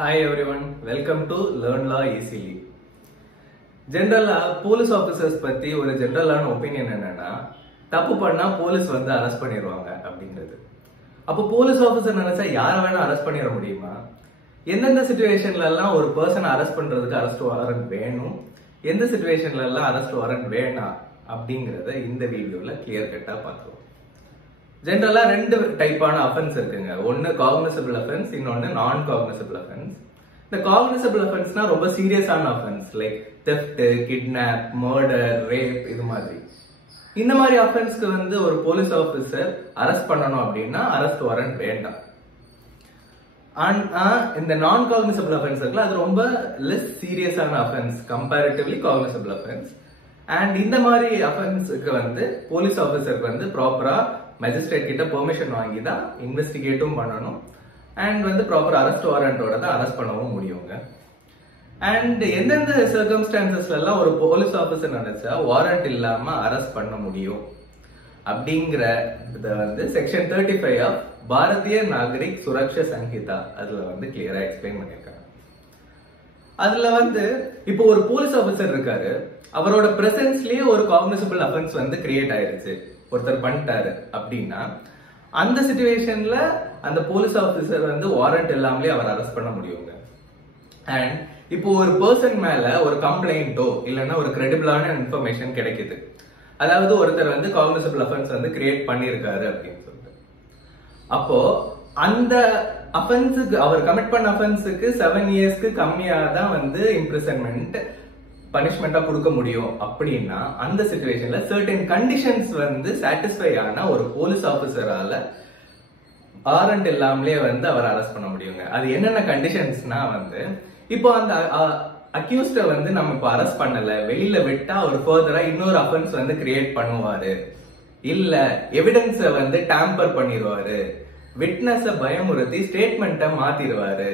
Hi everyone, welcome to Learn Law Easily. Generally, police officers பத்தி ஒரு ஜெனரலான opinion என்னன்னா, தப்பு பண்ணா போலீஸ் வந்து அரெஸ்ட் பண்ணிடுவாங்க அப்படிங்கிறது. அப்போ போலீஸ் ஆஃபீஸர் நினைச்சா யார வேணா அரெஸ்ட் பண்ணிட முடியுமா? எந்தெந்த சிச்சுவேஷன்ல எல்லாம் ஒரு பர்சன் அரெஸ்ட் பண்றதுக்கு அரெஸ்ட் வாரண்ட் வேணும், எந்த சிச்சுவேஷன்ல எல்லாம் அரெஸ்ட் வாரண்ட் வேணாம் அப்படிங்கறத இந்த வீடியோல கிளியர் கட்டா பார்க்கலாம். ஜெனரலா ரெண்டு டைப்பான அஃபென்ஸ் இருக்குங்க. ஒன்னு காக்னிசபிள் அஃபென்ஸ், இன்னொன்னு நான் காக்னிசபிள் அஃபென்ஸ். இந்த காக்னிசபிள் அஃபென்ஸ்னா ரொம்ப சீரியஸான offence, like theft, kidnap, murder, rape, இது மாதிரி. இந்த மாதிரி அஃபென்ஸ்க்கு வந்து ஒரு போலீஸ் ஆஃபீஸர் அரெஸ்ட் பண்ணணும் அப்படின்னா அரெஸ்ட் வாரண்ட் வேண்டாம். ஆனா இந்த நான் காக்னிசபிள் அஃபென்ஸ் இருக்குல்ல, அது ரொம்ப லெஸ் சீரியஸான offence comparatively cognisable offence. And இந்த மாதிரி அஃபென்ஸுக்கு வந்து போலீஸ் ஆஃபீஸருக்கு வந்து ப்ராப்பரா மேஜிஸ்ட்ரேட் கிட்ட பெர்மிஷன் வாங்கி தான் இன்வெஸ்டிகேட்டும் பண்ணணும். அண்ட் வந்து ப்ராப்பர் அரெஸ்ட் வாரண்டோட தான் அரெஸ்ட் பண்ணவும் முடியுங்க. அண்ட் எந்தெந்த சர்க்கம்ஸ்டான்சஸ்ல எல்லாம் ஒரு போலீஸ் ஆஃபீஸர் நினைச்சா வாரண்ட் இல்லாம அரெஸ்ட் பண்ண முடியும் அப்படிங்கிற வந்து செக்ஷன் 35 ஆஃப் பாரதிய நாகரிக் சுரக்ஷா சங்கீதா அதுல வந்து கிளியரா எக்ஸ்பிளைன் பண்ணிருக்காங்க. அதுல வந்து இப்போ ஒரு போலீஸ் ஆஃபீஸர் இருக்காரு, அவரோட பிரசன்ஸ்லயே ஒரு காக்னிசபிள் அஃபென்ஸ் வந்து கிரியேட் ஆயிருச்சு, ஒருத்தர் பண்ணிட்டாரு அப்படின்னா அந்த சிச்சுவேஷன்ல அந்த போலீஸ் ஆஃபீஸர் வந்து வாரண்ட் இல்லாமலே அவர் அரெஸ்ட் பண்ண முடியுங்க. அண்ட் இப்போ ஒரு பர்சன் மேல ஒரு கம்ப்ளைண்டோ இல்லைன்னா ஒரு கிரெடிபிளான இன்ஃபர்மேஷன் கிடைக்குது, அதாவது ஒருத்தர் வந்து காக்னிசபிள் அஃபென்ஸ் வந்து கிரியேட் பண்ணிருக்காரு அப்படின்னு சொல்லிட்டு, அப்போ அந்த அஃபென்ஸுக்கு அவர் கமிட் பண்ண அஃபென்ஸுக்கு 7 இயர்ஸ்க்கு கம்மியா தான் வந்து இம்ப்ரிசன்மெண்ட் பனிஷ்மெண்டா கொடுக்க முடியும். அப்படின்னா அந்த சிச்சுவேஷன்ல சர்டன் கண்டிஷன்ஸ் வந்து சாட்டிஸ்ஃபை ஆன ஒரு போலீஸ் ஆபீசரால வாரண்ட் இல்லாமலே வந்து அவர் அரெஸ்ட் பண்ண முடியுங்க. அது என்னென்ன கண்டிஷன்ஸ்னா வந்து, இப்போ அந்த அக்யூஸ்ட வந்து நம்ம இப்ப அரெஸ்ட் பண்ணல, வெளியில விட்டா அவர் ஃபர்தரா இன்னொரு அஃபென்ஸ் வந்து கிரியேட் பண்ணுவாரு, இல்ல எவிடன்ஸ வந்து டேம்பர் பண்ணிடுவாரு, விட்னஸ பயமுறுத்தி ஸ்டேட்மெண்ட்டை மாத்திடுவாரு,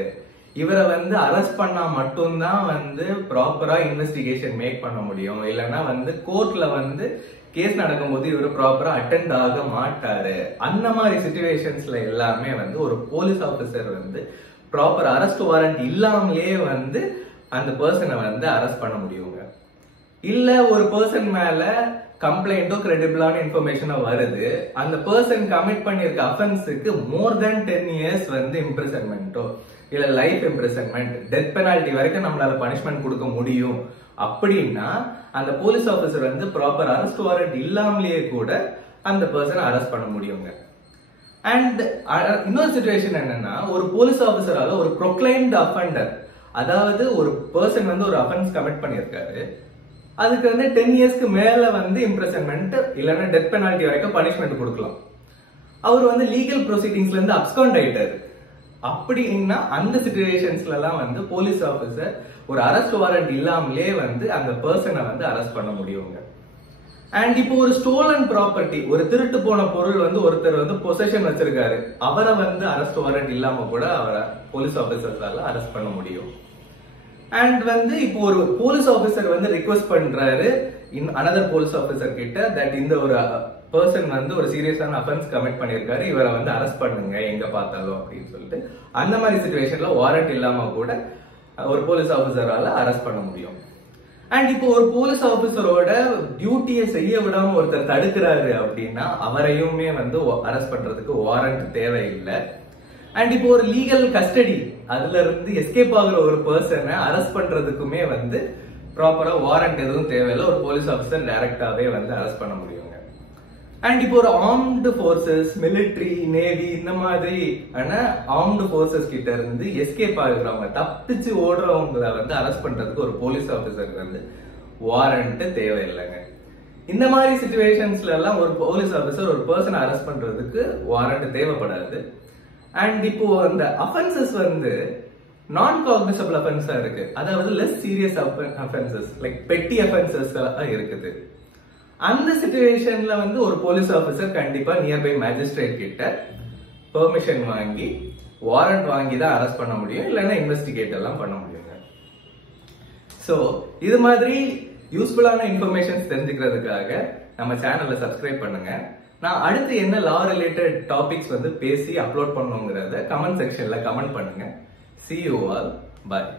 இவரை வந்து அரெஸ்ட் பண்ணா மட்டும்தான் வந்து ப்ராப்பரா இன்வெஸ்டிகேஷன் மேக் பண்ண முடியும், இல்லைன்னா வந்து கோர்ட்ல வந்து கேஸ் நடக்கும்போது இவர் ப்ராப்பரா அட்டெண்ட் ஆக மாட்டாரு. அந்த மாதிரி சிச்சுவேஷன்ஸ்ல எல்லாமே வந்து ஒரு போலீஸ் ஆபீசர் வந்து ப்ராப்பர் அரெஸ்ட் வாரண்ட் இல்லாமலே வந்து அந்த பர்சனை வந்து அரெஸ்ட் பண்ண முடியுங்க. இல்ல ஒரு பர்சன் மேல கம்ப்ளைண்டோ கிரெடிபிளான இன்ஃபர்மேஷனோ வருது, அந்த பர்சன் கமிட் பண்ணிருக்க அஃபென்ஸுக்கு மோர் தென் 10 இயர்ஸ் வந்து இம்ப்ரிசன்மெண்டோ இல்ல லைஃப் இம்ப்ரிசன்மெண்ட், டெத் பெனால்டி வரைக்கும் நம்மளால பனிஷ்மெண்ட் கொடுக்க முடியும் அப்படின்னா அந்த போலீஸ் ஆபீசர் வந்து ப்ராப்பர் அரெஸ்ட் வாரண்ட் இல்லாமலேயே கூட அந்த பர்சனை அரெஸ்ட் பண்ண முடியுங்க. அண்ட் இன்னொரு சிச்சுவேஷன் என்னன்னா, ஒரு போலீஸ் ஆபீசரால ஒரு ப்ரொக்ளைம்டு அஃபெண்டர், அதாவது ஒரு பர்சன் வந்து ஒரு அஃபென்ஸ் கமிட் பண்ணிருக்காரு, அதுக்கு வந்து 10 இயர்ஸ்க்கு மேல வந்து இம்ப்ரிசன்மெண்ட் இல்லைன்னா டெத் பெனால்டி வரைக்கும் பனிஷ்மெண்ட் கொடுக்கலாம். அவர் வந்து லீகல் ப்ரொசீடிங்ஸ்ல இருந்து அப்ஸ்காண்ட் ஆயிட்டாரு அப்படின்னா அந்த சிச்சுவேஷன்ஸ்ல எல்லாம் வந்து போலீஸ் ஆபீசர் ஒரு அரெஸ்ட் வாரண்ட் இல்லாமலே வந்து அந்த பர்சனை வந்து அரெஸ்ட் பண்ண முடியுங்க. அண்ட் இப்போ ஒரு ஸ்டோலன் ப்ராப்பர்ட்டி, ஒரு திருட்டு போன பொருள் வந்து ஒருத்தர் வந்து பொசஷன் வச்சிருக்காரு, அவரை வந்து அரெஸ்ட் வாரண்ட் இல்லாம கூட அவரை போலீஸ் ஆபீசர்ஸால அரெஸ்ட் பண்ண முடியும். அண்ட் வந்து இப்போ ஒரு போலீஸ் ஆபீசர் வந்து ரிக்வெஸ்ட் பண்றாரு அனதர் போலீஸ் ஆபீசர் கிட்ட, தட் இந்த ஒரு பர்சன் வந்து ஒரு சீரியஸான அஃபென்ஸ் கமிட் பண்ணிருக்காரு, இவரை வந்து அரெஸ்ட் பண்ணுங்க எங்க பார்த்தாலும் அப்படின்னு சொல்லிட்டு, அந்த மாதிரி சிச்சுவேஷன்ல வாரண்ட் இல்லாம கூட ஒரு போலீஸ் ஆபீசரால அரெஸ்ட் பண்ண முடியும். அண்ட் இப்போ ஒரு போலீஸ் ஆபீசரோட டியூட்டியை செய்ய விடாம ஒருத்தர் தடுக்கிறாரு அப்படின்னா அவரையுமே வந்து அரெஸ்ட் பண்றதுக்கு வாரண்ட் தேவையில்லை. அண்ட் இப்போ ஒரு லீகல் கஸ்டடி, அதுல இருந்து எஸ்கேப் ஆகுற ஒரு பர்சனை அரெஸ்ட் பண்றதுக்குமே வந்து ப்ராப்பரா வாரண்ட் எதுவும் தேவையில்லை, ஒரு போலீஸ் ஆபீசர் டைரக்டாவே வந்து அரெஸ்ட் பண்ண முடியுங்க. அண்ட் இப்போ ஒரு ஆர்ம்டு போர்சஸ், மிலிட்டரி, நேவி, இந்த மாதிரி ஆர்ம்டு போர்சஸ் கிட்ட இருந்து எஸ்கேப் ஆகுறவங்க, தப்பிச்சு ஓடுறவங்களை வந்து அரெஸ்ட் பண்றதுக்கு ஒரு போலீஸ் ஆபீசருக்கு வந்து வாரண்ட் தேவையில்லைங்க. இந்த மாதிரி சிச்சுவேஷன்ஸ்ல எல்லாம் ஒரு போலீஸ் ஆபீசர் ஒரு பர்சனை அரெஸ்ட் பண்றதுக்கு வாரண்ட் தேவைப்படாது. அண்ட் இப்போ அந்த அஃபென்சஸ் வந்து நான் காக்னிசபிள் அஃபென்ஸா இருக்கு, அதாவது லெஸ் சீரியஸ் அஃபென்சஸ் லைக் பெட்டி அஃபென்சஸ் இருக்குது. அந்த சிச்சுவேஷன்ல வந்து ஒரு போலீஸ் ஆபீசர் கண்டிப்பா நியர்பை மேஜிஸ்ட்ரேட் கிட்ட பெர்மிஷன் வாங்கி வாரண்ட் வாங்கி தான் அரெஸ்ட் பண்ண முடியும், இல்லைன்னா இன்வெஸ்டிகேட் எல்லாம் பண்ண முடியுங்க. சோ இது மாதிரி யூஸ்ஃபுல்லான இன்ஃபர்மேஷன்ஸ் தெரிஞ்சுக்கிறதுக்காக நம்ம சேனலை சப்ஸ்கிரைப் பண்ணுங்க. நான் அடுத்து என்ன லா ரிலேட்டட் டாபிக்ஸ் வந்து பேசி அப்லோட் பண்ணுங்கிறத கமெண்ட் செக்ஷன்ல கமெண்ட் பண்ணுங்க. See you all. Bye.